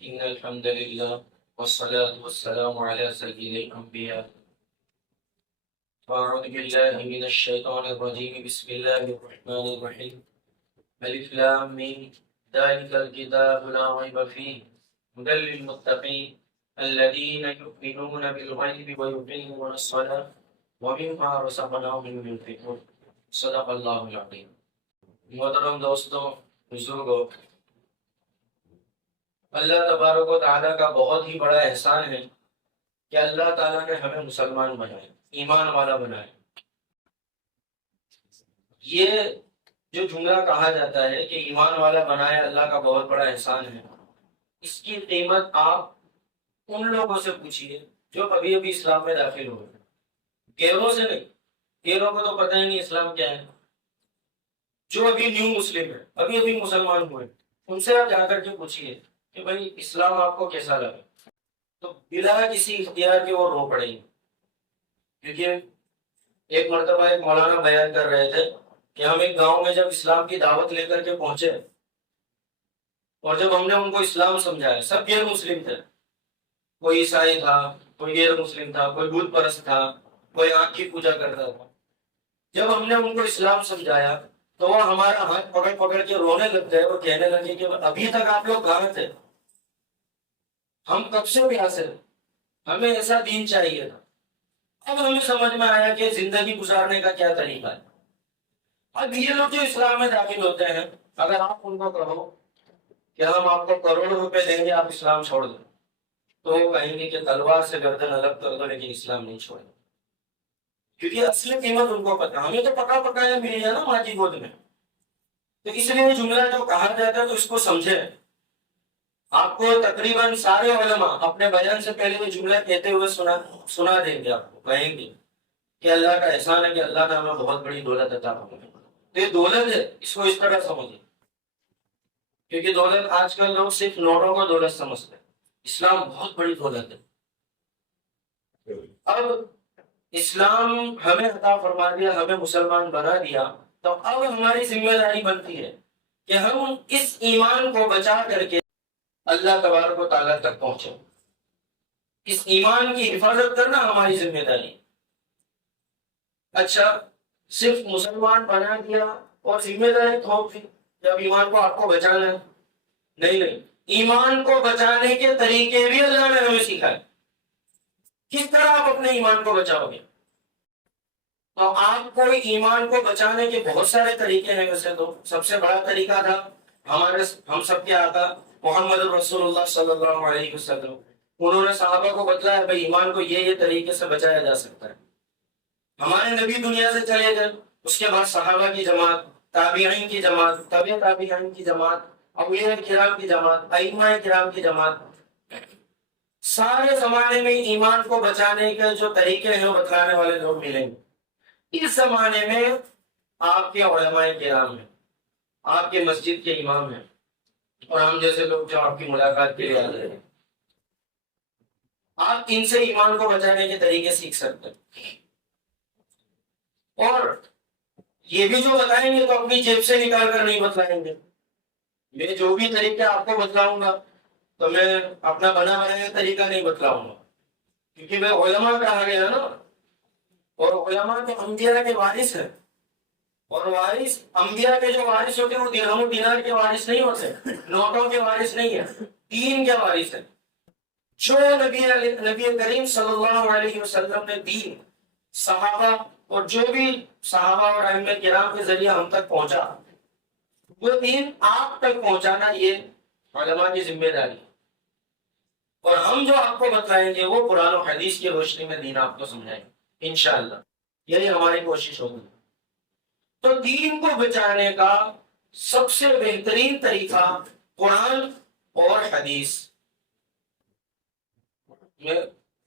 إن الحمد لله والصلاة والسلام على سيد الأنبياء. أعوذ بالله من الشيطان الرجيم. بسم الله الرحمن الرحيم. ألف لام ميم. ذلك الكتاب لا ريب فيه هدى للمتقين الذين يؤمنون بالغيب ويقيمون الصلاة ومما رزقناهم ينفقون. صدق اللہ العظیم. محترم دوستوں، بزرگوں، اللہ تبارک و تعالیٰ کا بہت ہی بڑا احسان ہے کہ اللہ تعالیٰ نے ہمیں مسلمان بنائے، ایمان والا بنائے. یہ جو جملہ کہا جاتا ہے کہ ایمان والا بنائے اللہ کا بہت بڑا احسان ہے، اس کی قیمت آپ ان لوگوں سے پوچھیے جو ابھی ابھی اسلام میں داخل ہوئے، غیروں سے نہیں. غیروں کو تو پتہ ہی نہیں اسلام کیا ہے. جو ابھی نیو مسلم ہے، ابھی ابھی مسلمان ہوئے، ان سے آپ جا کر کے پوچھیے کہ بھائی اسلام آپ کو کیسا لگا، تو بلا کسی اختیار کے وہ رو پڑیں گے. کیونکہ ایک مرتبہ ایک مولانا بیان کر رہے تھے کہ ہم ایک گاؤں میں جب اسلام کی دعوت لے کر کے پہنچے اور جب ہم نے ان کو اسلام سمجھایا، سب غیر مسلم تھے. کوئی عیسائی تھا، کوئی غیر مسلم تھا، کوئی بت پرست تھا، کوئی آنکھ کی پوجا کرتا تھا. جب ہم نے ان کو اسلام سمجھایا تو وہ ہمارا ہاتھ پکڑ پکڑ کے رونے لگ گئے اور کہنے لگے کہ ابھی تک آپ لوگ کہاں تھے، ہم کب سے پیاسے تھے، ہمیں ایسا دین چاہیے تھا. اب ہمیں سمجھ میں آیا کہ زندگی گزارنے کا کیا طریقہ ہے. اب یہ لوگ جو اسلام میں داخل ہوتے ہیں، اگر آپ ان کو کہو کہ ہم آپ کو کروڑوں روپے دیں گے آپ اسلام چھوڑ دیں، تو وہ کہیں گے کہ تلوار سے گردن الگ کر دو لیکن اسلام نہیں چھوڑیں. کیونکہ اصل قیمت ان کو پتا، ہمیں تو پکا پکایا مل گیا نا ماں کی گود میں. تو اس لیے جملہ جو کہا جاتا ہے تو اس کو سمجھے. آپ کو تقریباً سارے علماء اپنے بیان سے پہلے یہ جملہ کہتے ہوئے سنا دیں گے، آپ کو کہیں گے کہ اللہ کا احسان ہے کہ اللہ نے ہمیں بہت بڑی دولت عطا فرمائی. تو یہ دولت ہے، اس کو اس طرح سمجھیں. کیونکہ دولت آج کل لوگ صرف نوٹوں کو دولت سمجھتے ہیں، اسلام بہت بڑی دولت ہے. اب اسلام ہمیں عطا فرما دیا، ہمیں مسلمان بنا دیا، تو اب ہماری ذمہ داری بنتی ہے کہ ہم اس ایمان کو بچا کر کے اللہ تبارک و تعالیٰ تک پہنچے. اس ایمان کی حفاظت کرنا ہماری ذمہ داری. اچھا، صرف مسلمان بنا دیا اور ذمہ داری تھوپ دی جب ایمان کو آپ کو بچانا ہے؟ نہیں، ایمان کو بچانے کے طریقے بھی اللہ نے ہمیں سکھائے. کس طرح آپ اپنے ایمان کو بچاؤ گے؟ تو آپ کو ایمان کو بچانے کے بہت سارے طریقے ہیں. ویسے تو سب سے بڑا طریقہ تھا ہم سب کے آقا محمد رسول اللہ صلی اللہ علیہ وسلم. انہوں نے صحابہ کو بتلایا بھائی ایمان کو یہ طریقے سے بچایا جا سکتا ہے. ہمارے نبی دنیا سے چلے گئے، اس کے بعد صحابہ کی جماعت، تابعین کی جماعت، تابع تابعین کی جماعت، اولیاء کرام کی جماعت، ائمہ کرام کی جماعت. سارے زمانے میں ایمان کو بچانے کے جو طریقے ہیں وہ بتلانے والے لوگ ملیں گے. اس زمانے میں آپ کے علماء کرام ہیں، آپ کے مسجد کے امام ہیں، اور ہم جیسے لوگ جو آپ کی ملاقات کے لیے آ رہے ہیں. آپ ان سے ایمان کو بچانے کے طریقے سیکھ سکتے ہیں. اور یہ بھی جو بتائیں گے تو اپنی جیب سے نکال کر نہیں بتلائیں گے. میں جو بھی طریقے آپ کو بتلاؤں گا تو میں اپنا بنا بنایا طریقہ نہیں بتلاؤں گا، کیونکہ میں علماء کہا گیا نا، اور علماء تو انبیاء کے وارث ہیں. اور وارث انبیاء کے جو وارث ہوتے ہیں وہ درہم و دینار کے وارث نہیں ہوتے، نوٹوں کے وارث نہیں ہیں، دین کے وارث ہیں. جو نبی کریم صلی اللہ علیہ وسلم نے دین صحابہ اور جو بھی صحابہ اور ائمہ کرام کے ذریعے ہم تک پہنچا، وہ دین آپ تک پہنچانا یہ علماء کی ذمہ داری. اور ہم جو آپ کو بتلائیں گے وہ قرآن و حدیث کی روشنی میں دین آپ کو سمجھائیں گے انشاءاللہ. یہی ہماری کوشش ہوگی. تو دین کو بچانے کا سب سے بہترین طریقہ قرآن اور حدیث.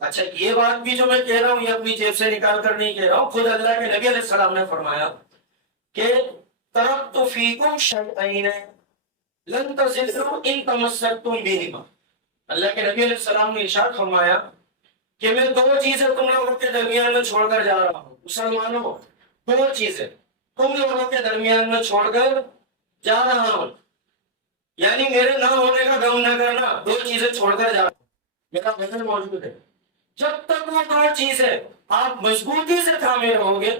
اچھا، یہ بات بھی جو میں کہہ رہا ہوں یہ اپنی جیب سے نکال کر نہیں کہہ رہا ہوں، خود اللہ کے نبی علیہ السلام نے فرمایا کہ ترکت فیکم شیئین لن تضلوا ان تمسکتم بہما. اللہ کے نبی علیہ السلام نے ارشاد فرمایا کہ میں دو چیزیں تم لوگوں کے درمیان میں چھوڑ کر جا رہا ہوں. مسلمانوں، دو چیزیں تم لوگوں کے درمیان میں چھوڑ کر جا رہا ہوں. یعنی میرے نہ ہونے کا غم نہ کرنا، دو چیزیں چھوڑ کر جا، میرا وطن موجود ہے۔ جب تک وہ دو چیزیں آپ مضبوطی سے تھامے رہو گے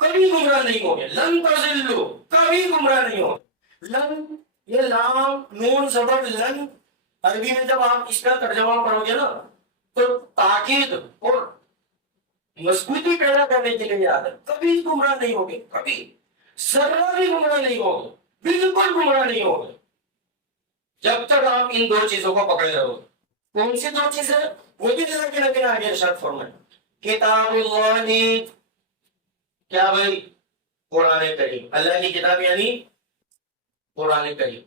کبھی گمراہ نہیں ہوگے، لن تضلوا، کبھی گمراہ نہیں ہوگے۔ لن، یہ لام نون زبر لن، عربی میں جب آپ اس کا ترجمہ پڑھو گے نا تو تاکید اور مضبوطی پیدا کرنے کے لیے یاد ہے، کبھی گمراہ نہیں ہوگے، کبھی ذرہ بھی گمراہ نہیں ہوگے، بالکل گمراہ نہیں ہوگے جب تک آپ ان دو چیزوں کو پکڑے رہو گے۔ کون سی دو چیزیں؟ وہ بھی اللہ کے نبی نے آگے ارشاد فرمایا، کتاب اللہ، کیا بھائی؟ قرآن کریم، اللہ کی کتاب یعنی قرآن کریم،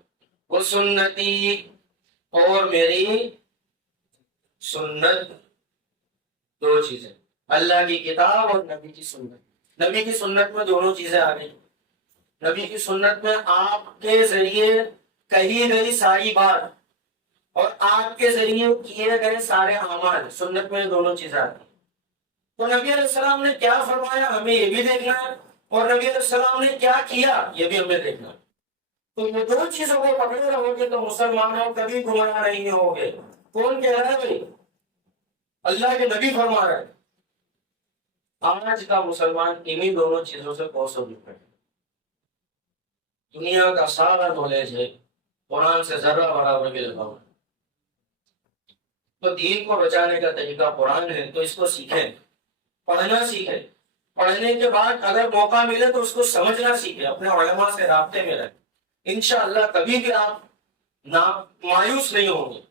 وہ سنتی، اور میری سنت، دو چیزیں، اللہ کی کتاب اور نبی کی سنت۔ نبی کی سنت میں دونوں چیزیں آ گئی۔ نبی کی سنت میں آپ کے ذریعے کہی گئی ساری بات اور آپ کے ذریعے کیے گئے سارے اعمال، سنت میں دونوں چیزیں آتی ہیں۔ تو نبی علیہ السلام نے کیا فرمایا ہمیں یہ بھی دیکھنا ہے، اور نبی علیہ السلام نے کیا کیا یہ بھی ہمیں دیکھنا ہے۔ تو یہ دو چیزوں کو پکڑے رہو گے تو مسلمانوں کبھی گمراہ نہیں ہوگے۔ کون کہہ رہا ہے بھائی؟ اللہ کے نبی فرما رہے ہیں۔ آج کا مسلمان انہی دونوں چیزوں سے کوسوں دور ہے۔ دنیا کا سارا نالج ہے، قرآن سے ذرہ برابر بھی لگا ہوا ہے۔ تو دین کو بچانے کا طریقہ قرآن ہے، تو اس کو سیکھیں، پڑھنا سیکھیں، پڑھنے کے بعد اگر موقع ملے تو اس کو سمجھنا سیکھیں، اپنے علماء سے رابطے میں رہیں، انشاءاللہ کبھی بھی آپ مایوس نہیں ہوں گے۔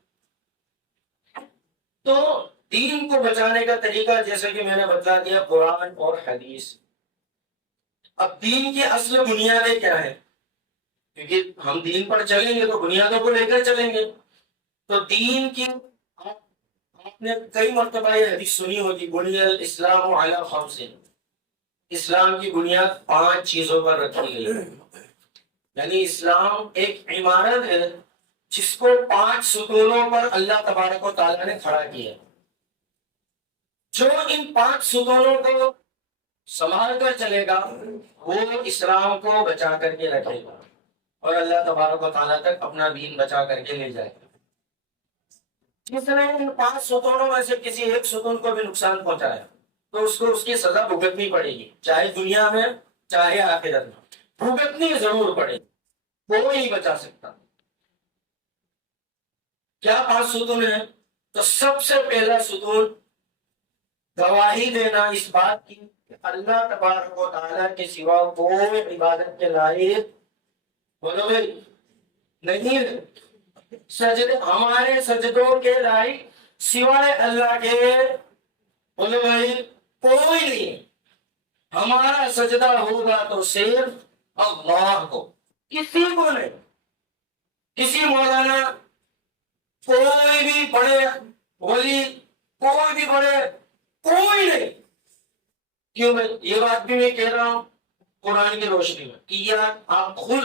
تو دین کو بچانے کا طریقہ جیسے کہ میں نے بتا دیا، قرآن اور حدیث۔ اب دین کی اصل بنیادیں کیا ہیں؟ کیونکہ ہم دین پر چلیں گے تو بنیادوں کو لے کر چلیں گے۔ تو دین کی آپ نے کئی مرتبہ یہ حدیث سنی ہوگی، بنی الاسلام علی خمس، اسلام کی بنیاد 5 چیزوں پر رکھی گئی ہے۔ یعنی اسلام ایک عمارت ہے جس کو 5 ستونوں پر اللہ تبارک و تعالیٰ نے کھڑا کیا۔ جو ان 5 ستونوں کو سنبھال کر چلے گا وہ اسلام کو بچا کر کے رکھے گا اور اللہ تبارک و تعالیٰ تک اپنا دین بچا کر کے لے جائے گا۔ جس نے ان 5 ستونوں میں سے کسی ایک ستون کو بھی نقصان پہنچایا تو اس کو اس کی سزا بھگتنی پڑے گی، چاہے دنیا میں چاہے آخرت میں، بھگتنی ضرور پڑے گی، کوئی نہیں بچا سکتا۔ کیا 5 ستون ہیں؟ تو سب سے پہلا ستون گواہی دینا اس بات کی کہ اللہ تبارک و تعالیٰ کے سوا کوئی عبادت کے لائق بولو بھائی نہیں ہے، سجدے ہمارے سجدوں کے لائق سوائے اللہ کے بولو بھائی کوئی نہیں ہے۔ ہمارا سجدہ ہوگا تو صرف اللہ کو، کسی کو نہیں، کسی مولانا، کوئی بھی بڑے ولی، کوئی بھی بڑے، کوئی نہیں۔ کیوں میں یہ بات بھی میں کہہ رہا ہوں قرآن کی روشنی میں کہ یہ آپ خود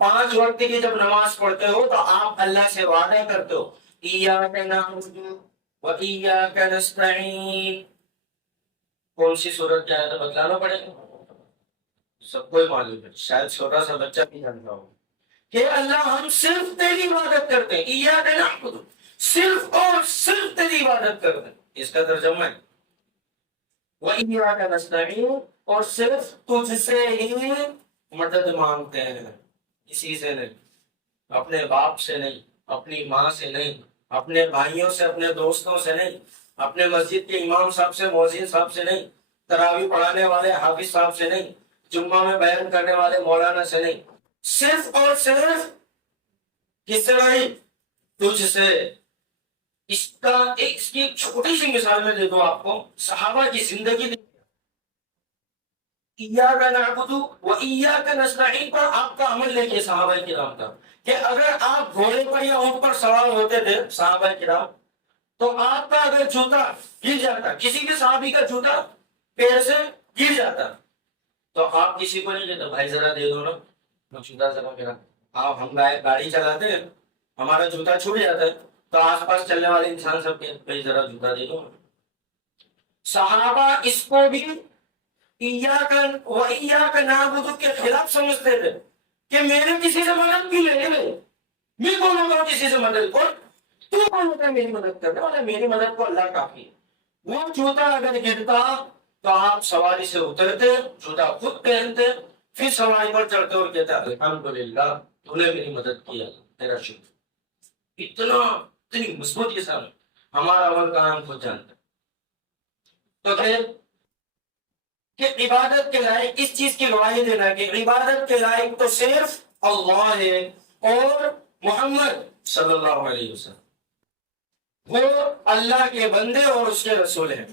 5 وقت کی جب نماز پڑھتے ہو تو آپ اللہ سے وعدہ کرتے ہو ایاک نعبد و ایاک نستعین۔ کون سی سورت کیا ہے بتلانا پڑے گا، سب کو معلوم ہے، شاید چھوٹا سا بچہ بھی جانتا ہو کہ اللہ ہم صرف تیری عبادت کرتے ہیں، ایاک نعبد، صرف اور صرف تیری عبادت کرتے ہیں، اس کا ترجمہ ہے وَإِيَّاكَ نَسْتَعِينُ، اور صرف تجھ سے ہی مدد مانگتے ہیں، کسی سے نہیں، اپنے باپ سے نہیں، اپنی ماں سے نہیں، اپنے بھائیوں سے، اپنے دوستوں سے نہیں، اپنے مسجد کے امام صاحب سے، مؤذن صاحب سے نہیں، تراویح پڑھانے والے حافظ صاحب سے نہیں، جمعہ میں بیان کرنے والے مولانا سے نہیں، صرف اور صرف کس سے بھائی؟ تجھ سے۔ اس کی ایک چھوٹی سی مثال میں دے دو آپ کو، صحابہ کی زندگی ایاک نعبد و ایاک نستعین پر آپ کا عمل دیکھیے صحابہ کرام کا، کہ اگر آپ گھوڑے پر یا اونٹ پر سوار ہوتے تھے صحابہ کرام تو آپ کا اگر جوتا گر جاتا، کسی بھی صحابی کا جوتا پیر سے گر جاتا تو آپ کسی کو نہیں کہتے بھائی ذرا دے دو نا جوتا ذرا میرا، آپ ہم گاڑی چلاتے ہیں ہمارا جوتا چھوٹ جاتا ہے تو آس پاس چلنے والے انسان سب کے بھائی ذرا جوتا دے دو۔ صحابہ اس کو بھی ایاک و ایاک نعبد کے خلاف سمجھتے تھے کہ میرے کسی سے مدد بھی لے لے، میں کون ہوتا ہوں کسی سے مدد کو؟ تو کون ہوتا ہے میری مدد کرنے والا؟ میری مدد کو اللہ کافی ہے. وہ جوتا اگر گرتا تو آپ سواری سے اترتے، جوتا خود پہنتے، پھر سواری پر چڑھتے اور کہتے الحمدللہ تو نے میری مدد کیا، تیرا شکر. اتنی مضبوط کے ساتھ ہمارا عمل کہاں ہم خود جانتے. تو خیر کہ عبادت کے لائق اس چیز کی گواہی دینا کہ عبادت کے لائق تو صرف اللہ ہے اور محمد صلی اللہ علیہ وسلم وہ اللہ کے بندے اور اس کے رسول ہیں.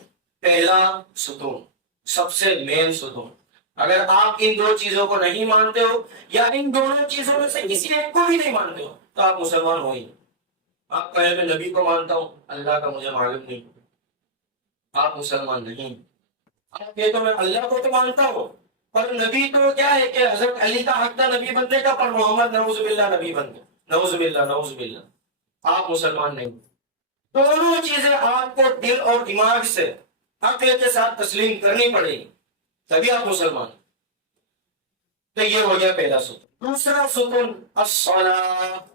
پہلا ستون، سب سے مین ستون. اگر آپ ان دو چیزوں کو نہیں مانتے ہو یا ان دونوں چیزوں میں سے کسی ایک کو بھی نہیں مانتے ہو تو آپ مسلمان ہو ہی. آپ کہیں میں نبی کو مانتا ہوں، اللہ کا مجھے معلوم نہیں، آپ مسلمان نہیں. آپ یہ تو میں اللہ کو تو مانتا ہوں پر نبی تو کیا ہے کہ حضرت علی کا حق تھا نبی بننے کا، پر محمد نعوذ باللہ نبی بن گئے. نعوذ باللہ نعوذ باللہ. آپ مسلمان نہیں. دونوں چیزیں آپ کو دل اور دماغ سے عقل کے ساتھ تسلیم کرنی پڑے گی تبھی آپ مسلمان. تو یہ ہو گیا پہلا ستون. دوسرا ستون الصلاۃ،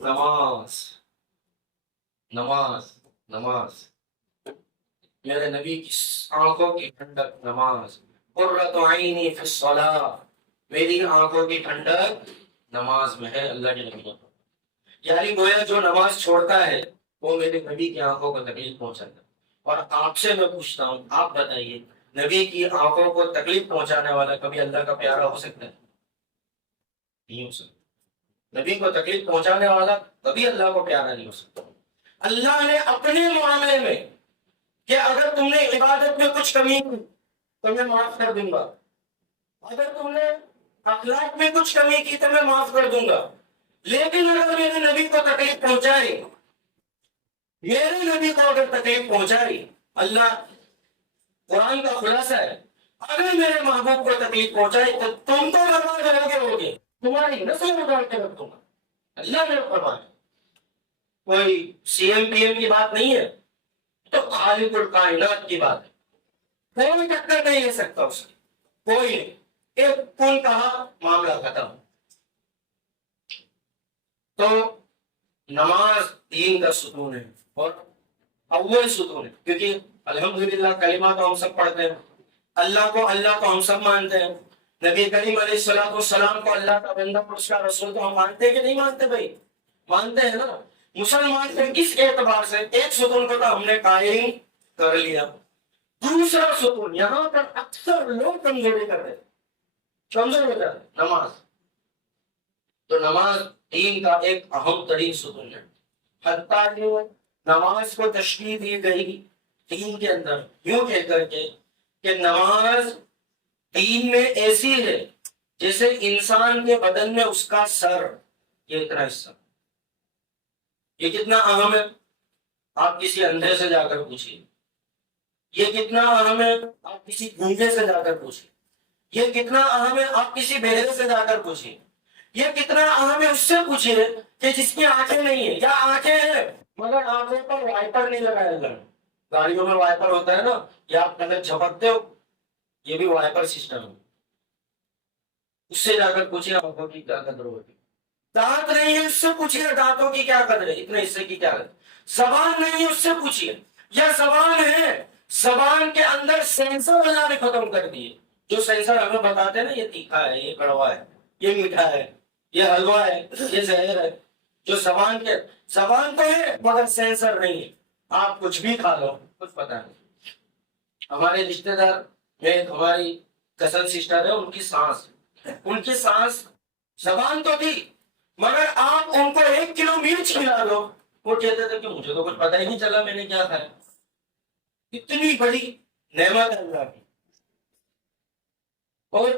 نماز. نماز نماز میرے نبی کی آنکھوں کی ٹھنڈک نماز. قرۃ عینی فی الصلاۃ، میری آنکھوں کی ٹھنڈک نماز میں ہے. اللہ کے نبی نے یعنی گویا جو نماز چھوڑتا ہے وہ میرے نبی کی آنکھوں کو تکلیف پہنچاتا ہے. اور آپ سے میں پوچھتا ہوں، آپ بتائیے نبی کی آنکھوں کو تکلیف پہنچانے والا کبھی اللہ کا پیارا ہو سکتا ہے؟ نہیں ہو سکتا. نبی کو تکلیف پہنچانے والا کبھی اللہ کو پیارا نہیں ہو سکتا. اللہ نے اپنے معاملے میں کہ اگر تم نے عبادت میں کچھ کمی کی تو میں معاف کر دوں گا، اگر تم نے اخلاق میں کچھ کمی کی تو میں معاف کر دوں گا، لیکن اگر میرے نبی کو تکلیف پہنچائی، میرے نبی کو اگر تکلیف پہنچائی، اللہ قرآن کا خلاصہ ہے اگر میرے محبوب کو تکلیف پہنچائی تو تم تو برباد ہوگے، تمہاری نسل برباد کے رکھ دوں گا. اللہ نے فرمایا. کوئی سی ایم پی ایم کی بات نہیں ہے، تو خالق الکائنات کی بات ہے. کوئی ٹکر نہیں لے سکتا اس کی، کوئی نہیں. ایک کن کہا معاملہ ختم. تو نماز دین کا ستون ہے اور اول ستون ہے، کیونکہ الحمدللہ کلمہ تو ہم سب پڑھتے ہیں، اللہ کو ہم سب مانتے ہیں، نبی کریم علیہ الصلوۃ والسلام کو اللہ کا بندہ اور اس کا رسول تو ہم مانتے ہیں کہ نہیں مانتے؟ بھائی مانتے ہیں نا. مسلمان سے کس اعتبار سے ایک ستون کو تو ہم نے قائم کر لیا. دوسرا ستون یہاں پر اکثر لوگ کمزوری کر رہے ہیں، کمزور ہو جاتے ہیں. نماز. تو نماز دین کا ایک اہم ترین ستون ہے. حتیٰ کہ نماز کو تشریح دی گئی دین کے اندر یوں کہہ کر کے کہ نماز دین میں ایسی ہے جیسے انسان کے بدن میں اس کا سر، یہ اتنا حصہ. یہ کتنا اہم ہے آپ کسی اندھے سے جا کر پوچھیے. یہ کتنا اہم ہے آپ کسی گونگے سے جا کر پوچھیے. یہ کتنا اہم ہے آپ کسی بہرے سے جا کر پوچھیے. یہ کتنا اہم ہے اس سے پوچھیے کہ جس کی آنکھیں نہیں ہیں یا آنکھیں ہیں مگر آنکھوں پر وائپر نہیں لگایا اللہ نے. گاڑیوں میں وائپر ہوتا ہے نا، یا آپ پہلے جھپکتے ہو، یہ بھی وائپر سسٹم ہے. اس سے جا کر پوچھیے آنکھوں کی کیا قدر ہوتی. دانت نہیں ہے اس سے پوچھیے دانتوں کی کیا قدر ہے، اتنے حصے کی کیا قدر. زبان نہیں ہے اس سے پوچھیے، یا زبان ہے، زبان کے اندر سینسر اللہ نے ختم کر دیے. جو سینسر ہمیں بتاتے ہیں نا یہ تیکھا ہے، یہ کڑوا ہے، یہ میٹھا ہے، یہ حلوہ ہے، یہ زہر ہے. جو زبان تو ہے مگر سینسر نہیں ہے. آپ کچھ بھی کھا لو کچھ پتا نہیں. ہمارے رشتے دار میں ہماری کزن سسٹر ہے، ان کی سانس زبان تو تھی مگر آپ ان کو 1 کلو مرچ کھلا دو وہ کہتے تھے کہ مجھے تو کچھ پتا ہی نہیں چلا میں نے کیا کھایا. اتنی بڑی نعمت ہے اللہ کی. اور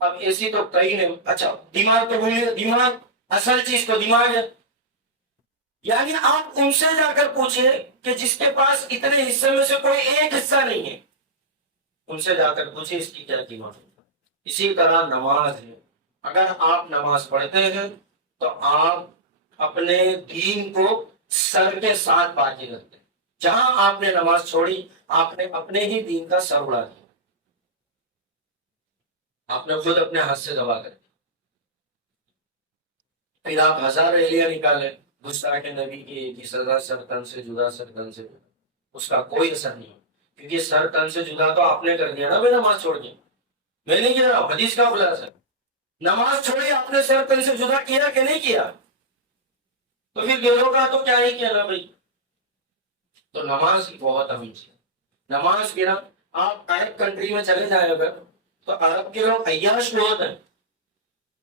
اب ایسی تو کئی نہیں. اچھا دماغ تو بھولے، دماغ اصل چیز تو دماغ ہے. یعنی آپ ان سے جا کر پوچھئے کہ جس کے پاس اتنے حصے میں سے کوئی ایک حصہ نہیں ہے، ان سے جا کر پوچھئے اس کی کیا قیمت ہے. اسی طرح نماز ہے. اگر آپ نماز پڑھتے ہیں تو آپ اپنے دین کو سر کے ساتھ باقی رکھتے ہیں. جہاں آپ نے نماز چھوڑی آپ نے اپنے ہی دین کا سر اڑا دیا، آپ نے خود اپنے ہاتھ سے دبا کر. پھر آپ ہزار ریلیاں نکالیں گستاخ نبی کی سزا سر تن سے جدا، سر تن سے جدا، اس کا کوئی اثر نہیں ہو، کیونکہ سر تن سے جدا تو آپ نے کر دیا نا، میں نماز چھوڑ کے، میں نہیں کہہ رہا ہوں، حدیث کا خلاصہ، نماز چھوڑی آپ نے، سر تن سے جدا کیا کہ نہیں کیا؟ تو پھر غیروں کا تو کیا ہی کیا نا بھائی. تو نماز بہت اہم چیز. نماز کے نا آپ عرب کنٹری میں چلے جائیں اگر، تو عرب کے لوگ عیاش بہت ہیں،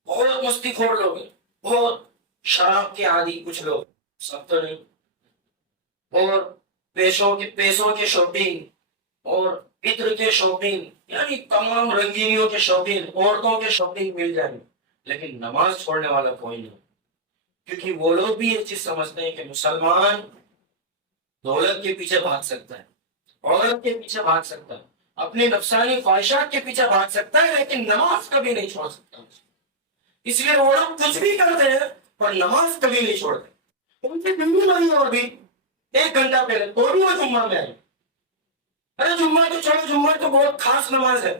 بہت مستی خور لوگ ہیں، بہت شراب کے عادی کچھ لوگ، سب تو نہیں، اور پیسوں کے شوقین، اور عطر کے شوقین، یعنی تمام رنگینیوں کے شوقین، عورتوں کے شوقین مل جائیں، لیکن نماز چھوڑنے والا کوئی نہیں، کیونکہ وہ لوگ بھی یہ چیز سمجھتے ہیں کہ مسلمان دولت کے پیچھے بھاگ سکتا ہے، عورت کے پیچھے بھاگ سکتا ہے، اپنی نفسانی خواہشات کے پیچھے بھاگ سکتا ہے، لیکن نماز کبھی نہیں چھوڑ سکتا. اس لیے وہ لوگ کچھ بھی کرتے ہیں پر نماز کبھی نہیں چھوڑتے. ان کی بیوی نہیں، اور بھی 1 گھنٹہ پہلے تو بھی وہ جمعہ میں آئے. ارے جمعہ تو چھوڑو، جمعہ تو بہت خاص نماز ہے.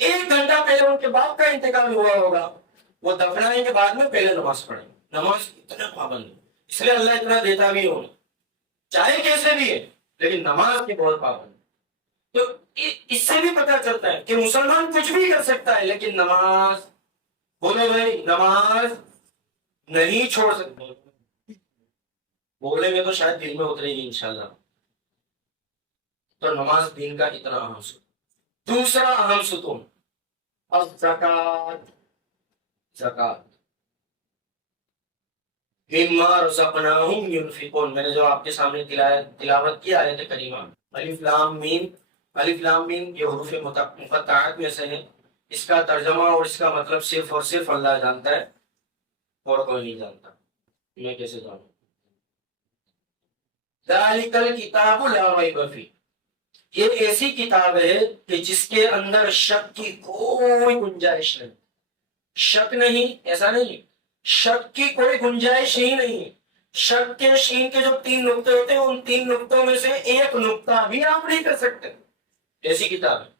1 گھنٹہ پہلے ان کے باپ کا انتقال ہوا ہوگا، وہ دفنانے کے بعد میں پہلے نماز پڑھیں. نماز اتنا پابند ہے، اس لیے اللہ اتنا دیتا بھی ہو، چاہے کیسے بھی ہے، لیکن نماز کے بہت پابند. تو اس سے بھی پتہ چلتا ہے کہ مسلمان کچھ بھی کر سکتا ہے، لیکن نماز، بولو بھائی، نماز نہیں چھوڑ سکتے. بولیں گے تو شاید دل میں اترے گی انشاءاللہ. تو نماز دین کا اتنا اہم ستون. دوسرا اہم ستون الزکات، زکات. مما رزقناہم ینفقون، میں نے جو آپ کے سامنے تلاوت کی آیت کریمہ، الف لام میم. الف لام میم یہ حروف مقطعات میں سے ہے، اس کا ترجمہ اور اس کا مطلب صرف اور صرف اللہ جانتا ہے، اور کوئی نہیں جانتا. میں کیسے جانوں؟ ذالک الکتاب لا ریب فیہ، یہ ایسی کتاب ہے کہ جس کے اندر شک کی کوئی گنجائش نہیں. شک نہیں، ایسا نہیں، شک کی کوئی گنجائش ہی نہیں. شک کے شین کے جو 3 نقطے ہوتے ہیں، ان 3 نقطوں میں سے ایک نقطہ بھی آپ نہیں کر سکتے. ایسی کتاب ہے.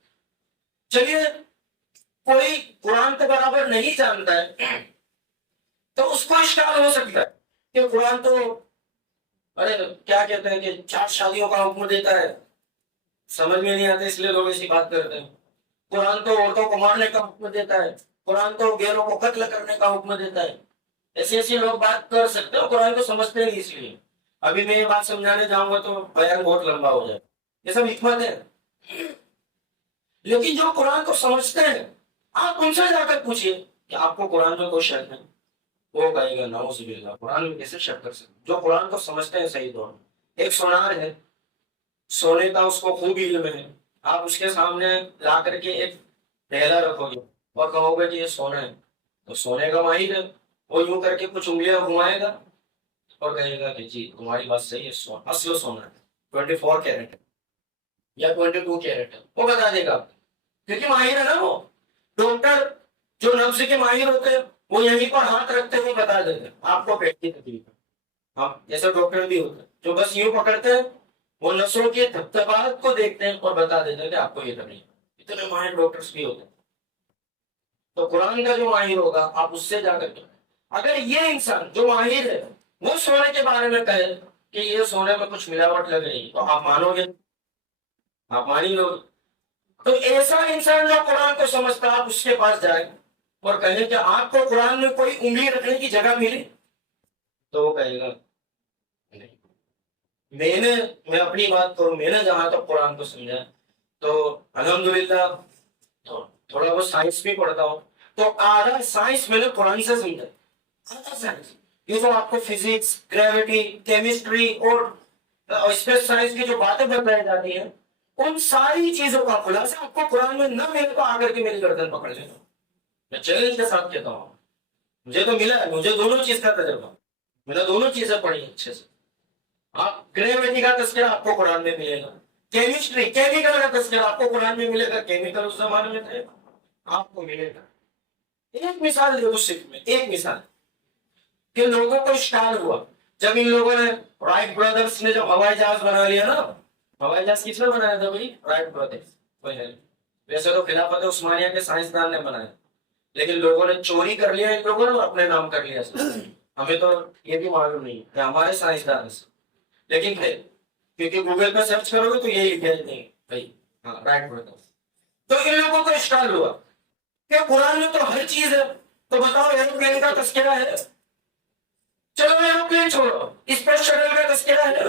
چلیے کوئی قرآن کے برابر نہیں جانتا ہے تو اس کو اشکال ہو سکتا ہے کہ قرآن تو ارے کیا کہتے ہیں کہ 4 شادیوں کا حکم دیتا ہے، سمجھ میں نہیں آتا اس لیے لوگ ایسی بات کرتے ہیں. قرآن تو عورتوں کو مارنے کا حکم دیتا ہے، قرآن تو غیروں کو قتل کرنے کا حکم دیتا ہے. ایسے لوگ بات کر سکتے ہیں، قرآن کو سمجھتے نہیں. اس لیے ابھی میں یہ بات سمجھانے جاؤں گا تو بیان بہت لمبا ہو جائے. یہ سب حکمت ہے. لیکن جو قرآن کو سمجھتے ہیں، آپ ان سے جا کر پوچھئے کہ آپ کو قرآن میں کوئی شک ہے، وہ کہے گا نعوذ باللہ، قرآن میں کیسے شک کر سکتے. جو قرآن کو سمجھتے ہیں صحیح طور. ایک سونار ہے، سونے کا اس کو خوب علم ہے، آپ اس کے سامنے لا کر کے ایک ڈھیلا رکھو گے اور کہو گے کہ یہ سونا ہے، تو سونے کا ماہر ہے، وہ یوں کر کے کچھ انگلیاں گھمائے گا اور کہے گا کہ جی تمہاری بات صحیح ہے، اصل سونا ہے، 24 کیرٹ ہے یا 22 کیرٹ ہے، وہ بتا دے گا، کیونکہ ماہر ہے نا. وہ ڈاکٹر جو نبض کے ماہر ہوتے ہیں، وہ یہیں پر ہاتھ رکھتے ہوئے بتا دیتے ہیں آپ کو پیٹ کی تکلیف ہے. ہاں ایسے ڈاکٹر بھی ہوتے ہیں جو بس یوں پکڑتے ہیں، وہ نسوں کے دھبدبات کو دیکھتے ہیں اور بتا دیتے ہیں کہ آپ کو یہ تکلیف ہے. اتنے ماہر ڈاکٹرز بھی ہوتے ہیں. تو قرآن کا جو ماہر ہوگا آپ اس سے جا کر کے، اگر یہ انسان جو ماہر ہے وہ سونے کے بارے میں کہے کہ یہ سونے میں کچھ ملاوٹ لگ رہی، تو آپ مانو گے؟ آپ مان ہی لو گے. تو ایسا انسان جو قرآن کو سمجھتا، آپ اس کے پاس جائیں اور کہیں کہ آپ کو قرآن میں کوئی انگلی رکھنے کی جگہ ملی، تو وہ کہے گا نہیں. میں اپنی بات کروں، میں نے جہاں تک قرآن کو سمجھا تو الحمدللہ تھوڑا بہت سائنس بھی پڑھتا ہوں، تو آدھا سائنس میں نے قرآن سے سمجھا. آدھا سائنس یہ جو آپ کو فزکس، گریویٹی، کیمسٹری اور اسپیس سائنس کی جو باتیں بتائی جاتی ہیں، ان ساری چیزوں کا خلاصہ آپ کو قرآن میں نہ ملے تو آ کر کے میری گردن پکڑ لینا. میں چیلنج کے ساتھ کہتا ہوں، مجھے تو ملا ہے، مجھے دونوں چیز کا تجربہ، میں نے دونوں چیزیں پڑھی اچھے سے. آپ گریویٹی کا تذکرہ آپ کو قرآن میں ملے گا، کیمسٹری، کیمیکل کا تذکرہ آپ کو قرآن میں ملے گا، کیمیکل اس زمانے میں تھے، آپ کو ملے گا. ایک مثال دے دو صرف، میں ایک مثال کہ لوگوں کو اشکال ہوا جب ان لوگوں نے، رائٹ برادرز نے جب ہوائی جہاز بنا لیا نا. ہوائی جہاز کس نے بنایا تھا بھائی؟ Right brothers. ویسے تو خلافت عثمانیہ کے سائنسدان نے بنایا، لیکن لوگوں نے چوری کر لیا ان لوگوں نے اور اپنے نام کر لیا ہمیں تو یہ بھی معلوم نہیں کہ ہمارے سائنسدان سے، لیکن ہے کیونکہ گوگل پہ سرچ کرو گے تو یہ لکھا ہے نہیں بھائی، ہاں رائٹ بولتا ہوں۔ تو ان لوگوں کو اشکال ہوا کہ قرآن میں تو ہر چیز ہے، تو بتاؤ ایروپلین کا تذکرہ ہے، چلو ایروپلین چھوڑو، اسپیس شٹل کا تذکرہ ہے،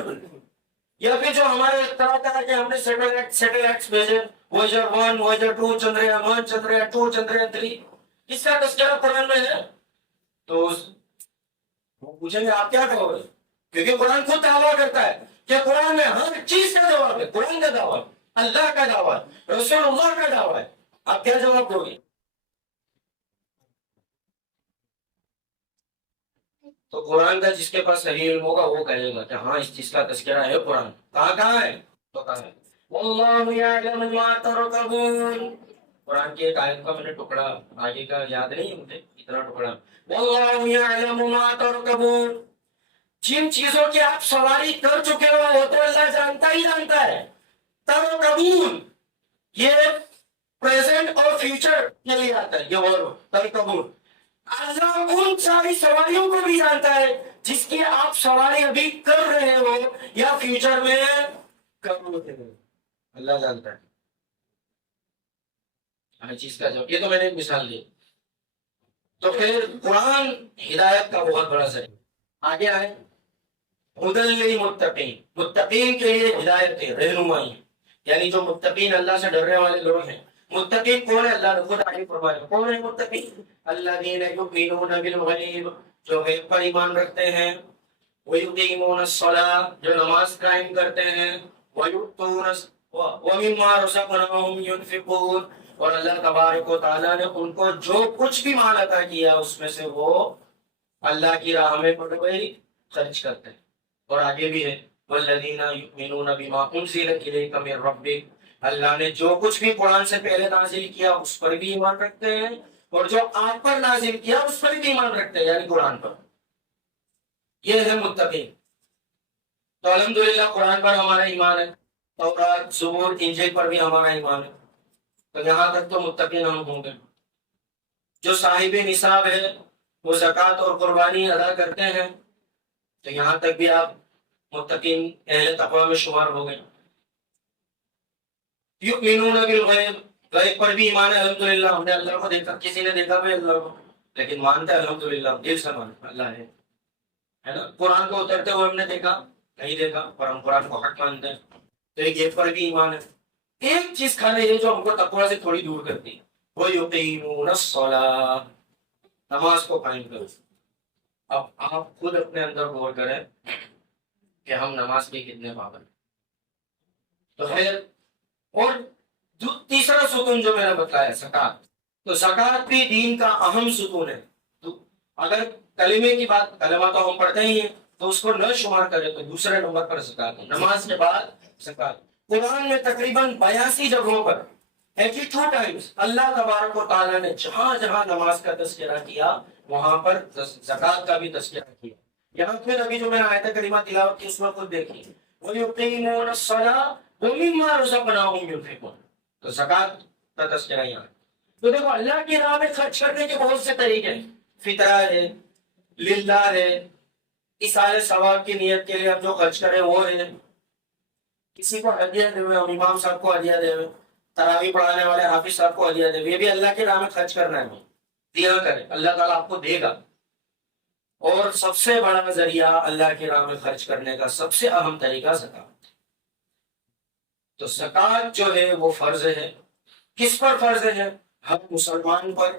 یا پھر جو ہمارے طرح طرح کے ہم نے سیٹلائٹس بھیجے، وویجر 1 وویجر 2 چندریان 1 چندریان 2 چندریان 3، اس کا تذکرہ قرآن میں ہے؟ تو وہ پوچھیں گے آپ کیا کہو گے؟ کیونکہ قرآن خود دعویٰ کرتا ہے کہ قرآن میں ہر چیز کا جواب ہے، قرآن کا دعویٰ، اللہ کا دعویٰ، رسول اللہ کا دعویٰ ہے، آپ کیا جواب دو گے؟ تو قرآن کا جس کے پاس صحیح علم ہوگا وہ کہے گا کہ ہاں اس چیز کا تذکرہ ہے قرآن، کہاں ہے؟ تو کہاں ہے؟ واللہ یعلم ما ترکبون، قرآن کی ایک آیت کا میں نے ٹکڑا آگے کا یاد نہیں ہے مجھے اتنا ٹکڑا، واللہ یعلم ما ترکبون، جن چیزوں کی آپ سواری کر چکے ہو وہ تو اللہ جانتا ہی جانتا ہے۔ ترکبون یہ پریزنٹ اور فیوچر کے لیے آتا ہے، یہ ورب ترکبون، اللہ ان ساری سواریوں کو بھی جانتا ہے جس کی آپ سواری ابھی کر رہے ہو یا فیوچر میں کرو گے، اللہ جانتا ہے ہر چیز کا جواب۔ یہ تو میں نے ایک مثال دی۔ تو پھر قرآن ہدایت کا بہت بڑا ذریعہ، آگے آئے ہدی للمتقین، متقین کے لیے ہدایت ہے، رہنمائی، یعنی جو متقین اللہ سے ڈرنے والے لوگ ہیں۔ متقین کون ہے؟ اللہ نے خود آگے فرمایا کون ہے متقین؟ الذین یؤمنون بالغیب، جو غیب پر ایمان رکھتے ہیں، ویقیمون الصلاۃ، جو نماز قائم کرتے ہیں، ویؤتون ومما رزقناہم ینفقون، اور اللہ تبارک و تعالیٰ نے ان کو جو کچھ بھی مال عطا کیا اس میں سے وہ اللہ کی راہ میں خرچ کرتے ہیں۔ اور آگے بھی ہے والذین یؤمنون بما انزل الیک من ربک، اللہ نے جو کچھ بھی قرآن سے پہلے نازل کیا اس پر بھی ایمان رکھتے ہیں، اور جو آپ پر نازل کیا اس پر بھی ایمان رکھتے ہیں، یعنی قرآن پر۔ یہ ہے متقین۔ تو الحمدللہ قرآن پر ہمارا ایمان ہے، تورات زبور انجیل پر بھی ہمارا ایمان ہے، تو یہاں تک تو متقین ہم ہوں گے۔ جو صاحب نصاب ہے وہ زکوٰۃ اور قربانی ادا کرتے ہیں، تو یہاں تک بھی آپ متقین اہل تقوی میں شمار ہو گئے۔ یؤمنون بالغیب، غیب پر بھی ایمان ہے، الحمدللہ ہم نے اللہ کو دیکھا، کسی نے دیکھا بھی اللہ کو، لیکن مانتا ہے الحمدللہ، دل سے مانتا اللہ ہے نا۔ قرآن کو اترتے ہوئے ہم نے دیکھا نہیں دیکھا، پر ہم قرآن کو حق مانتے ہیں، تو ایک غیب پر بھی ایمان ہے۔ ایک چیز کھانے ہے جو ہم کو تقوی سے تھوڑی دور کرتی ہے، وہ یقیمون الصلاۃ، نماز کو قائم کرو۔ اب آپ خود اپنے اندر غور کریں کہ ہم نماز کے کتنے پابند ہیں۔ تو خیر، اور تیسرا ستون جو میں نے بتایا زکوٰۃ، تو زکوٰۃ بھی دین کا اہم ستون ہے۔ تو اگر کلمے کی بات، کلمہ تو ہم پڑھتے ہی ہیں، تو اس کو نہ شمار کرے تو دوسرے نمبر پر زکوٰۃ ہے، نماز کے بعد زکوٰۃ۔ قرآن میں تقریباً 82 جگہوں پر 82 ٹائمز اللہ تبارک و تعالیٰ نے جہاں جہاں نماز کا تذکرہ کیا وہاں پر زکوٰۃ کا بھی تذکرہ کیا۔ یہاں پھر ابھی جو میں نے آیت کریمہ تلاوت کی اس میں خود دیکھیے وَيُقِيمُونَ الصَّلَاةَ وَمِمَّا رَزَقْنَاهُمْ يُنْفِقُونَ، تو زکوٰۃ کا تذکرہ یہاں۔ تو دیکھو اللہ کی راہ میں خرچ کرنے کے بہت سے طریقے ہیں، فطرہ ہے، للہ ہے، اِیصال ثواب کی نیت کے لیے ہم جو خرچ کریں وہ ہے، کسی کو ہدیہ دے ہوئے، ہم امام صاحب کو ہدیہ دے ہوئے، تراویح پڑھانے والے حافظ صاحب کو ہدیہ دے ہوئے، یہ بھی اللہ کی راہ میں خرچ کرنا ہے، دیا کرے، اللہ تعالیٰ آپ کو دے گا۔ اور سب سے بڑا ذریعہ اللہ کی راہ میں خرچ کرنے کا سب سے اہم طریقہ زکوٰۃ۔ تو زکوٰۃ جو ہے وہ فرض ہے، کس پر فرض ہے؟ ہر مسلمان پر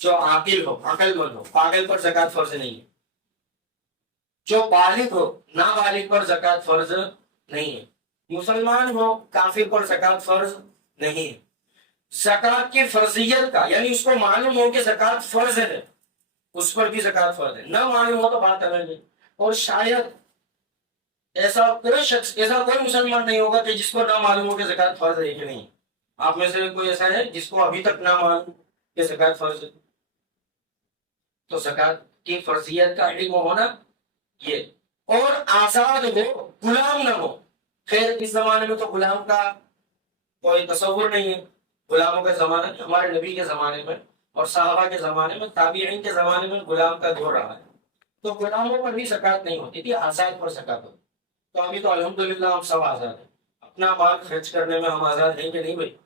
جو عاقل ہو، عقل مند ہو، پاگل پر زکوٰۃ فرض نہیں ہے۔ جو بالغ ہو، نابالغ پر زکوٰۃ فرض نہیں ہے۔ مسلمان ہو، کافر پر زکوٰۃ فرض نہیں ہے۔ زکوٰۃ کی فرضیت کا، یعنی اس کو معلوم ہو کہ زکوٰۃ فرض ہے، اس پر بھی زکوٰۃ فرض ہے، نہ معلوم ہو تو بات الگ ہے۔ اور شاید ایسا کوئی شخص، ایسا کوئی مسلمان نہیں ہوگا کہ جس کو نہ معلوم ہو کہ زکوٰۃ فرض ہے کہ نہیں۔ آپ میں سے کوئی ایسا ہے جس کو ابھی تک نہ معلوم کہ زکوٰۃ فرض ہے؟ تو زکوٰۃ کی فرضیت کا علم ہونا یہ، اور آزاد ہو، غلام نہ ہو۔ خیر اس زمانے میں تو غلام کا کوئی تصور نہیں ہے، غلاموں کے زمانے میں، ہمارے نبی کے زمانے میں اور صحابہ کے زمانے میں، تابعین کے زمانے میں غلام کا دور رہا ہے، تو غلاموں پر بھی زکوٰۃ نہیں ہوتی تھی، آزاد پر زکوٰۃ ہوتی۔ تو ابھی تو الحمدللہ ہم سب آزاد ہیں، اپنا مال خرچ کرنے میں ہم آزاد ہیں کہ نہیں بھائی؟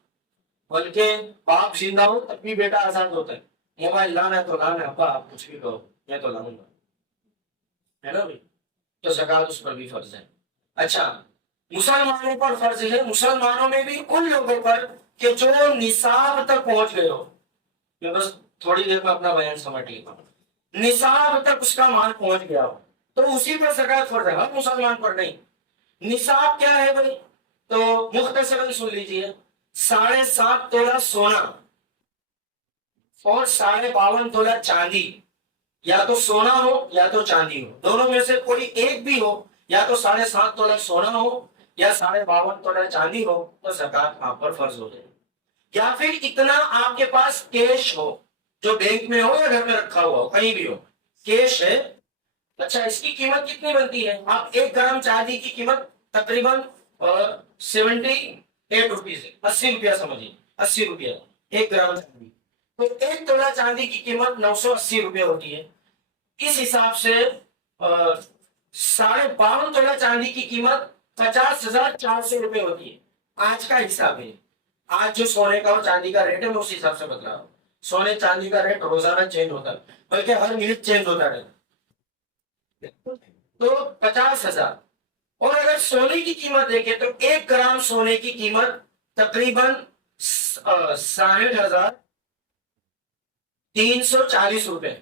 بلکہ باپ زندہ ہو تب بھی بیٹا آزاد ہوتا ہے، موبائل لانا ہے تو لانا ہے، ابا آپ کچھ بھی کہو میں تو لاؤں گا، ہے نا بھائی؟ تو زکوٰۃ اس پر بھی فرض ہے۔ اچھا، مسلمانوں پر فرض ہے، مسلمانوں میں بھی ان لوگوں پر کہ جو نصاب تک پہنچ گئے ہو۔ میں بس تھوڑی دیر میں اپنا بیان سمجھ لیتا ہوں۔ نصاب تک اس کا مال پہنچ گیا ہو تو اسی پر زکوٰۃ فرض ہے، ہر مسلمان پر نہیں۔ نصاب کیا ہے بھائی؟ تو مختصراً سن لیجیے، 7.5 تولہ سونا اور 52.5 تولہ چاندی، یا تو سونا ہو یا تو چاندی ہو، دونوں میں سے کوئی ایک بھی ہو، یا تو 7.5 تولہ سونا ہو یا 52.5 تولہ چاندی ہو، تو زکوٰۃ آپ پر فرض ہو جائے۔ یا پھر اتنا آپ کے پاس کیش ہو، جو بینک میں ہو یا گھر میں رکھا ہوا ہو، کہیں بھی ہو، کیش ہے۔ اچھا، اس کی قیمت کتنی بنتی ہے؟ آپ 1 گرام چاندی کی قیمت تقریباً 78 روپیز ہے، 80 روپیہ سمجھیے، 80 روپیہ 1 گرام چاندی، تو 1 تولہ چاندی کی قیمت 980 روپیہ ہوتی ہے۔ اس حساب سے 52.5 تولہ چاندی کی قیمت 50,400 روپے ہوتی ہے۔ آج کا حساب ہے، آج جو سونے کا اور چاندی کا ریٹ ہے میں اس حساب سے بتلا رہا ہوں۔ سونے چاندی کا ریٹ روزانہ چینج ہوتا ہے، بلکہ ہر منٹ چینج ہوتا ہے، تو 50,000۔ اور اگر سونے کی قیمت دیکھیں تو 1 گرام سونے کی قیمت تقریباً 60,340 روپے،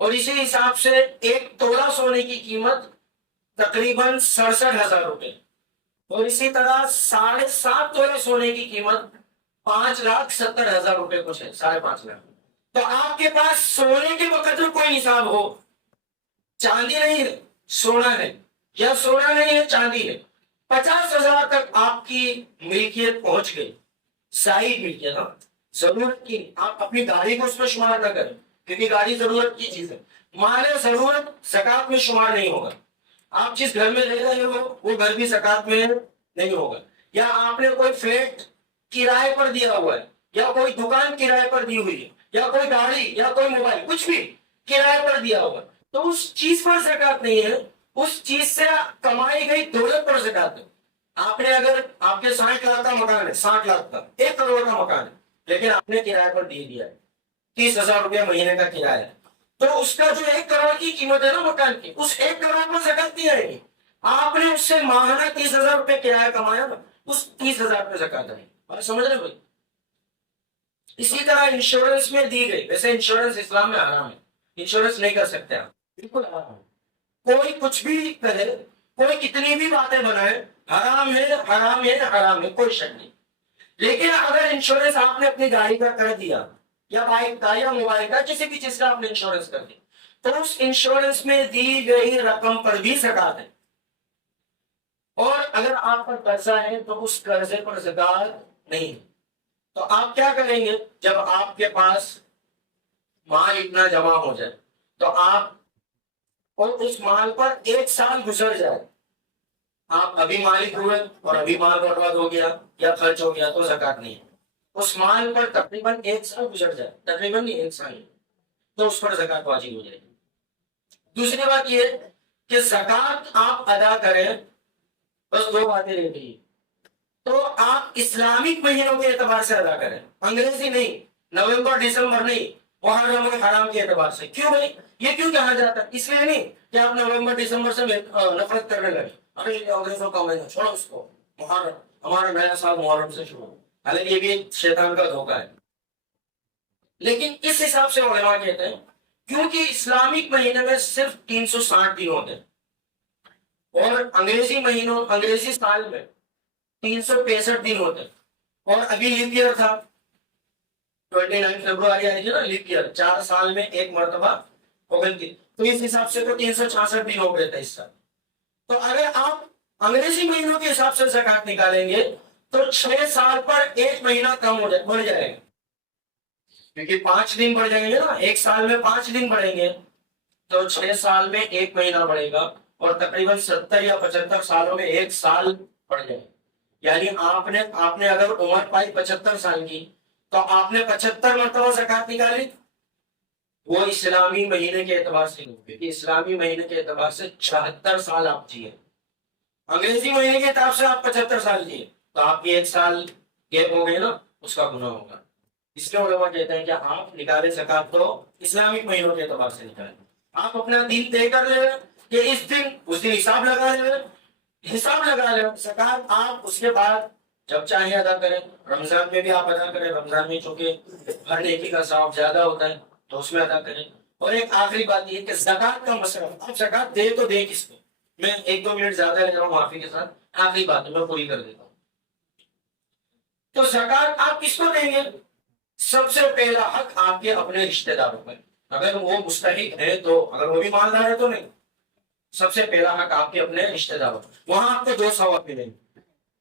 اور اسی حساب سے 1 تولہ سونے کی قیمت تقریباً 67,000 روپے، اور اسی طرح 7.5 تولہ سونے کی قیمت 5,70,000 روپے کچھ ہے، 5.5 لاکھ۔ تو آپ کے پاس سونے کے بقدر کوئی نصاب ہو، چاندی نہیں ہے سونا ہے، یا سونا نہیں ہے چاندی ہے، 50,000 تک آپ کی ملکیت پہنچ گئی، صحیح ملکیت، ضرورت کی، آپ اپنی گاڑی کو اس میں شمار نہ کریں، کیونکہ گاڑی ضرورت کی چیز ہے، مال ضرورت زکوٰۃ میں شمار نہیں ہوگا۔ آپ جس گھر میں رہ رہے ہو وہ گھر بھی زکوٰۃ میں نہیں ہوگا، یا آپ نے کوئی فلیٹ کرائے پر دیا ہوا ہے، یا کوئی دکان کرائے پر دی ہوئی ہے، یا کوئی گاڑی یا کوئی موبائل کچھ بھی کرائے پر دیا ہوگا، تو اس چیز پر زکوٰۃ نہیں ہے، اس چیز سے کمائی گئی دولت پر زکوٰۃ ہے۔ آپ نے اگر آپ کے 60 لاکھ کا مکان ہے، 60 لاکھ کا 1 کروڑ کا مکان ہے، لیکن آپ نے کرائے پر دے دیا ہے، 30,000 روپیہ مہینے کا کرایہ ہے، تو اس کا جو 1 کروڑ کی قیمت ہے نا مکان کی، اس 1 کروڑ پر زکوٰۃ نہیں آئے گی۔ آپ نے اس سے ماہانہ 30,000 روپے کرایہ کمایا نا، اس 30,000 پہ زکوٰۃ آئے گی۔ آپ سمجھ رہے بھائی؟ اسی طرح انشورنس میں دی گئی، ویسے انشورنس اسلام میں حرام ہے، انشورنس نہیں کر سکتے آپ، بالکل حرام ہے۔ کوئی کچھ بھی کرے، کوئی کتنی بھی باتیں بنائے، حرام ہے حرام ہے حرام ہے، کوئی شک نہیں۔ لیکن اگر انشورنس آپ نے اپنی گاڑی کا کر دیا، یا بائک کا یا موبائل کا، کسی بھی چیز کا آپ نے انشورنس کر دیا، تو اس انشورنس میں دی گئی رقم پر بھی زکوٰۃ ہے۔ اور اگر آپ پر قرضہ ہے تو اس قرضے پر زکوٰۃ نہیں ہے۔ تو آپ کیا کریں گے؟ جب آپ کے پاس مال اتنا جمع ہو جائے تو آپ، اور اس مال پر 1 سال گزر جائے، آپ ابھی مالک ہوئے اور ابھی مال برباد ہو گیا یا خرچ ہو گیا، تو زکوٰۃ نہیں ہے۔ اس مال پر تقریباً 1 سال گزر جائے، تقریباً نہیں 1 سال، تو اس پر زکوٰۃ واجب ہو جائے گی۔ دوسری بات یہ کہ زکوٰۃ آپ ادا کریں، بس 2 باتیں رہ گئی، تو آپ اسلامک مہینوں کے اعتبار سے ادا کریں، انگریزی نہیں، نومبر دسمبر نہیں، محرم اور حرام کے اعتبار سے۔ کیوں بھائی؟ یہ کیوں کہا جاتا ہے؟ اس لیے نہیں کہ آپ نومبر دسمبر سے نفرت کرنے لگے، ارے انگریزوں کا مہینہ چھوڑو اس کو، محرم ہمارا نیا سال محرم سے شروع، حالانکہ یہ بھی ایک شیطان کا دھوکہ ہے۔ لیکن اس حساب سے علماء کہتے ہیں کیونکہ اسلامک مہینے میں صرف 360 دن ہوتے ہیں، اور انگریزی سال میں 365 دن ہوتے ہیں، اور ابھی لیپ ایئر تھا، 29 فروری آئی تھی نا لیپ ایئر، 4 سال میں 1 مرتبہ ہوگی، تو اس حساب سے تو 366 دن ہو گئے تھے اس سال۔ تو اگر آپ انگریزی مہینوں کے حساب سے زکوٰۃ نکالیں گے تو 6 سال پر 1 مہینہ کم ہو بڑھ جائے گا، کیونکہ 5 دن بڑھ جائیں گے نا، 1 سال میں 5 دن بڑھیں گے، تو 6 سال میں 1 مہینہ بڑھے گا، اور تقریباً 70 یا 75 سالوں میں 1 سال بڑھ جائے گا۔ یعنی آپ نے اگر عمر پائی 75 سال کی، تو آپ نے 75 مرتبہ زکات نکالی، وہ اسلامی مہینے کے اعتبار سے نہیں، اسلامی مہینے کے اعتبار سے 76 سال آپ جیے، انگریزی مہینے کے اعتبار سے آپ 75 سال جیے، تو آپ کی 1 سال گیپ ہو گئے نا، اس کا گناہ ہوگا۔ اس کے علماء کہتے ہیں کہ آپ نکالے زکات تو اسلامک مہینوں کے اعتبار سے نکالیں، آپ اپنا دن طے کر لیں کہ اس دن حساب لگا لیں زکات آپ اس کے بعد جب چاہیں ادا کریں، رمضان میں بھی آپ ادا کریں، رمضان میں چونکہ ہر نیکی کا ثواب زیادہ ہوتا ہے تو اس میں ادا کریں۔ اور ایک آخری بات یہ کہ زکات کا مصرف، آپ زکات دے تو دے کس کو؟ میں 1-2 منٹ زیادہ لے رہا ہوں معافی کے ساتھ، آخری بات میں پوری کر دیتا ہوں۔ تو زکات آپ کس کو دیں گے؟ سب سے پہلا حق آپ کے اپنے رشتہ داروں پر، اگر وہ مستحق ہے تو، اگر وہ بھی مالدار ہے تو نہیں، سب سے پہلا حق آپ کے اپنے رشتہ داروں پر، وہاں آپ کو 2 ثواب ملیں گے،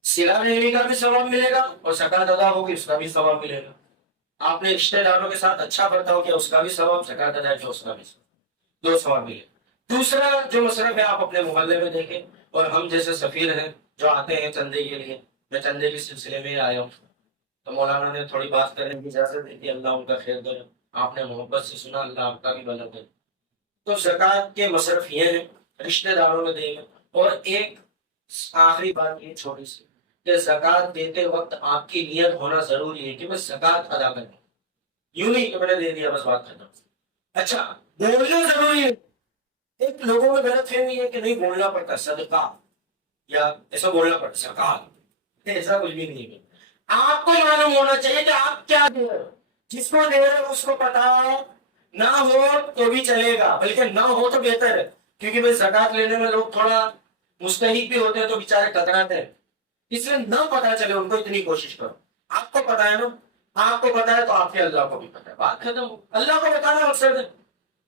صلہ رحمی کا بھی ثواب ملے گا اور زکات ادا ہوگی اس کا بھی ثواب ملے گا۔ آپ نے رشتہ داروں کے ساتھ اچھا برتاؤ کیا اس کا بھی ثواب، زکات ادا کیا اس کا بھی ثواب، 2 ثواب ملے۔ دوسرا جو مصرف ہے آپ اپنے محلے میں دیکھیں، اور ہم جیسے سفیر ہیں جو آتے ہیں چندے کے لیے، میں چندے کے سلسلے میں آیا ہوں تو مولانا نے تھوڑی بات کرنے کی اجازت دی تھی، اللہ ان کا خیر کرے، آپ نے محبت سے سنا، اللہ آپ کا بھی بھلا کرے۔ تو زکات کے مصرف یہ ہیں، رشتہ داروں میں دیں گے۔ اور ایک آخری بات یہ چھوٹی سی کہ زکات دیتے وقت آپ کی نیت ہونا ضروری ہے کہ میں زکات ادا کروں، یوں نہیں کہ میں نے دے دیا بس بات ختم۔ اچھا بولنا ضروری ہے، ایک لوگوں میں غلط فہمی ہے کہ نہیں بولنا پڑتا صدقہ یا ایسا بولنا پڑتا زکات، ایسا کچھ بھی نہیں ہے۔ آپ کو معلوم ہونا چاہیے کہ آپ کیا دے رہے ہو، جس کو دے رہے ہو اس کو پتا نہ ہو تو بھی چلے گا، بلکہ نہ ہو تو بہتر ہے، کیونکہ بھائی زکات لینے میں لوگ تھوڑا مستحق بھی ہوتے ہیں تو بےچارے کتراتے ہیں، اس لیے نہ پتا چلے ان کو اتنی کوشش کرو۔ آپ کو پتا ہے نا، آپ کو پتا ہے تو آپ کے اللہ کو بھی پتا ہے، بات ختم۔ اللہ کو بتانا مقصد ہے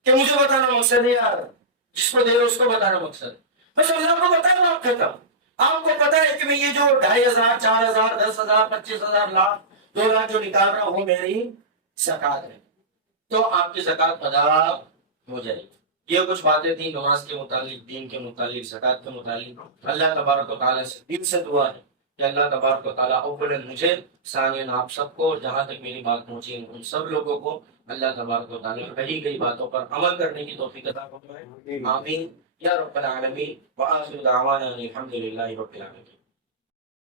کہ مجھے بتانا مقصد ہے یار، جس کو دے رہے اس کو بتانا مقصد ہے، بس اللہ کو بتانا بات ختم۔ آپ کو پتا ہے کہ میں یہ جو 2500 4000 10,000 25,000 لاکھ 2 لاکھ جو نکال رہا ہوں وہ میری زکات ہے، تو آپ کی زکات ادا ہو جائے گی۔ یہ کچھ باتیں تھیں نماز کے متعلق، دین کے متعلق، زکات کے متعلق۔ اللہ تبارک و تعالیٰ سے دل سے دعا ہے کہ اللہ تبارک و تعالیٰ اولا مجھے، ثانیاً آپ سب کو، جہاں تک میری بات پہنچی ہے ان سب لوگوں کو اللہ تبارک و تعالیٰ کہی گئی باتوں پر عمل کرنے کی توفیق عطا فرمائے، آمین یا رب العالمین۔ وآخر دعوانا الحمد للہ رب العالمین۔